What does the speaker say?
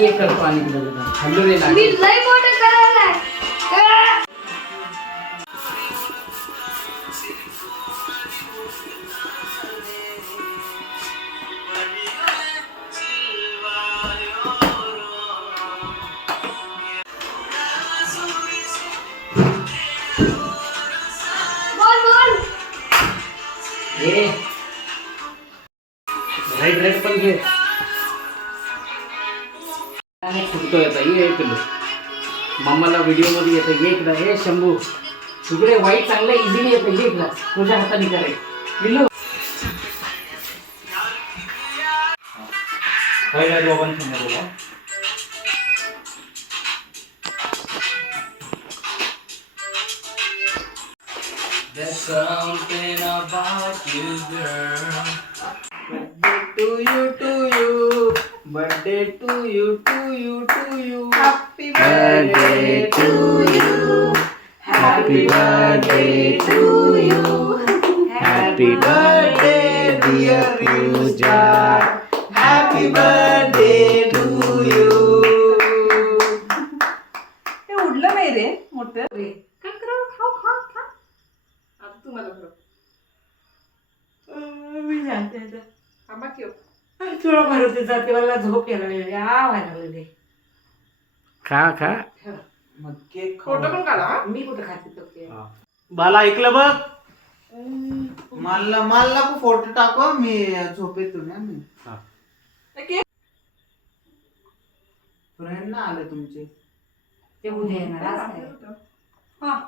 मी एक करतो आणि हल्लो रे मी लय मोठं करायला रेड पण घे. फुटतोय आता ये इकडे. मम्माला व्हिडिओ मध्ये येतं ये इकडं. हे शंभू इकडे वाईट चांगलं इझिली येतं ये इकडं. तुझ्या हाताने करे पिल्लू. पहिल्या दोघांसमोर बोला. There's something about you, girl. Birthday to you, birthday to you, to you, to you. Happy birthday to you. Happy birthday to you. Happy birthday, dear Ruja. Happy birthday to you. हे उडलं नाही रे मोठं. काय करावं? खाऊ खा खा. आता तुम्हाला बरं. मी जाते आता. थांबा की हो. थोडं भरवते जाते मला झोप यायला लागली. व्हायला लागले. खा खा. मग केक फोटो पण काढा हा. मी कुठं खाते तो केक? बाला ऐकलं बघ. मला मला फोटो टाकव मी झोपेतून आहे मी. केक फ्रेंड ना आले तुमचे. ते उद्या येणार आज काय? हा